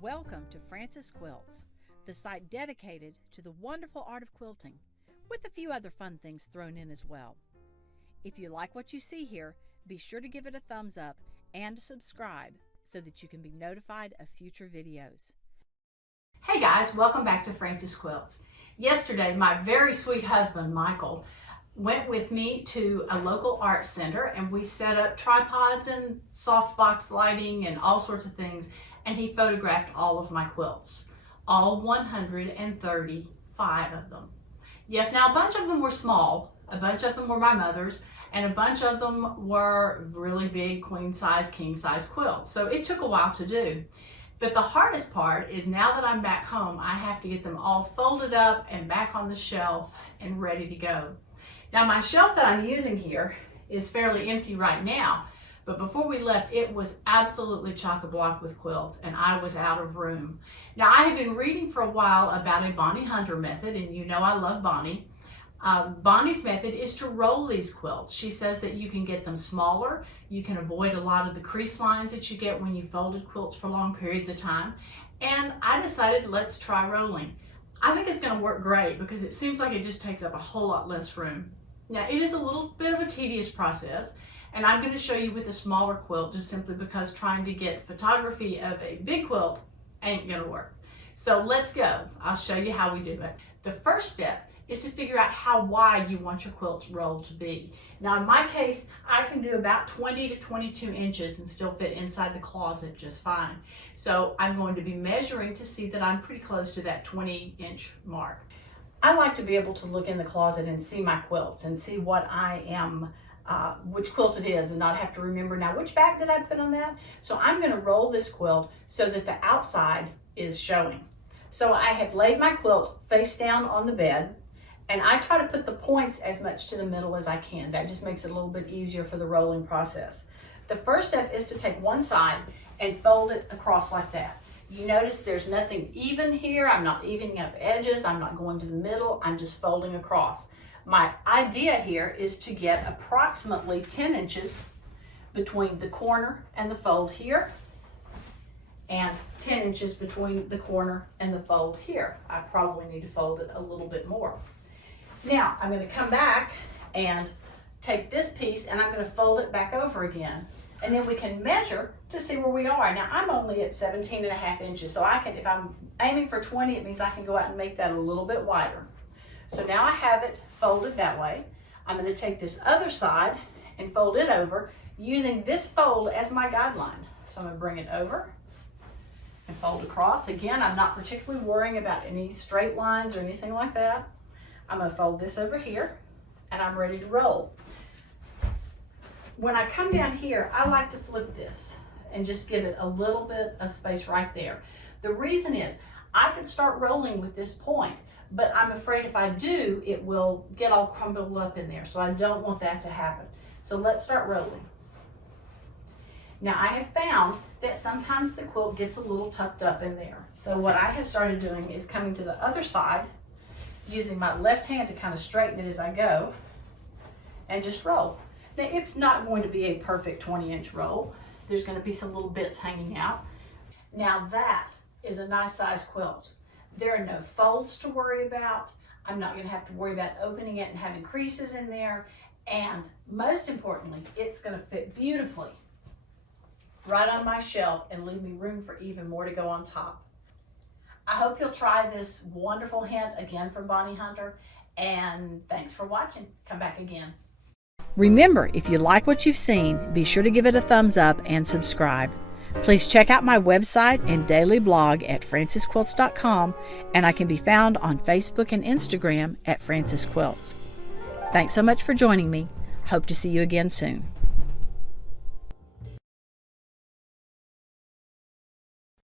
Welcome to Frances Quilts, the site dedicated to the wonderful art of quilting, with a few other fun things thrown in as well. If you like what you see here, be sure to give it a thumbs up and subscribe so that you can be notified of future videos. Hey guys, welcome back to Frances Quilts. Yesterday, my very sweet husband, Michael, went with me to a local art center and we set up tripods and softbox lighting and all sorts of things, and he photographed all of my quilts, all 135 of them. Yes, now a bunch of them were small, a bunch of them were my mother's, and a bunch of them were really big queen size, king size quilts. So it took a while to do. But the hardest part is now that I'm back home, I have to get them all folded up and back on the shelf and ready to go. Now my shelf that I'm using here is fairly empty right now, but before we left, it was absolutely chock-a-block with quilts and I was out of room. Now I have been reading for a while about a Bonnie Hunter method, and you know I love Bonnie. Bonnie's method is to roll these quilts. She says that you can get them smaller, you can avoid a lot of the crease lines that you get when you folded quilts for long periods of time, and I decided let's try rolling. I think it's going to work great because it seems like it just takes up a whole lot less room. Now it is a little bit of a tedious process, and I'm going to show you with a smaller quilt just simply because trying to get photography of a big quilt ain't going to work. So let's go. I'll show you how we do it. The first step is to figure out how wide you want your quilt roll to be. Now in my case, I can do about 20 to 22 inches and still fit inside the closet just fine. So I'm going to be measuring to see that I'm pretty close to that 20-inch mark. I like to be able to look in the closet and see my quilts and see what I am, which quilt it is, and not have to remember now which back did I put on that. So I'm going to roll this quilt so that the outside is showing. So I have laid my quilt face down on the bed, and I try to put the points as much to the middle as I can. That just makes it a little bit easier for the rolling process. The first step is to take one side and fold it across like that. You notice there's nothing even here. I'm not evening up edges. I'm not going to the middle. I'm just folding across. My idea here is to get approximately 10 inches between the corner and the fold here, and 10 inches between the corner and the fold here. I probably need to fold it a little bit more. Now I'm going to come back and take this piece and I'm going to fold it back over again, and then we can measure to see where we are. Now I'm only at 17.5 inches, so I can, if I'm aiming for 20, it means I can go out and make that a little bit wider. So now I have it folded that way. I'm going to take this other side and fold it over using this fold as my guideline. So I'm going to bring it over and fold across. Again, I'm not particularly worrying about any straight lines or anything like that. I'm going to fold this over here and I'm ready to roll. When I come down here, I like to flip this and just give it a little bit of space right there. The reason is I could start rolling with this point, but I'm afraid if I do, it will get all crumbled up in there. So I don't want that to happen. So let's start rolling. Now I have found that sometimes the quilt gets a little tucked up in there. So what I have started doing is coming to the other side, using my left hand to kind of straighten it as I go, and just roll. Now it's not going to be a perfect 20-inch roll. There's going to be some little bits hanging out. Now that is a nice size quilt. There are no folds to worry about. I'm not going to have to worry about opening it and having creases in there. And most importantly, it's going to fit beautifully right on my shelf and leave me room for even more to go on top. I hope you'll try this wonderful hint again from Bonnie Hunter, and thanks for watching. Come back again. Remember, if you like what you've seen, be sure to give it a thumbs up and subscribe. Please check out my website and daily blog at francesquilts.com, and I can be found on Facebook and Instagram at Frances Quilts. Thanks so much for joining me. Hope to see you again soon.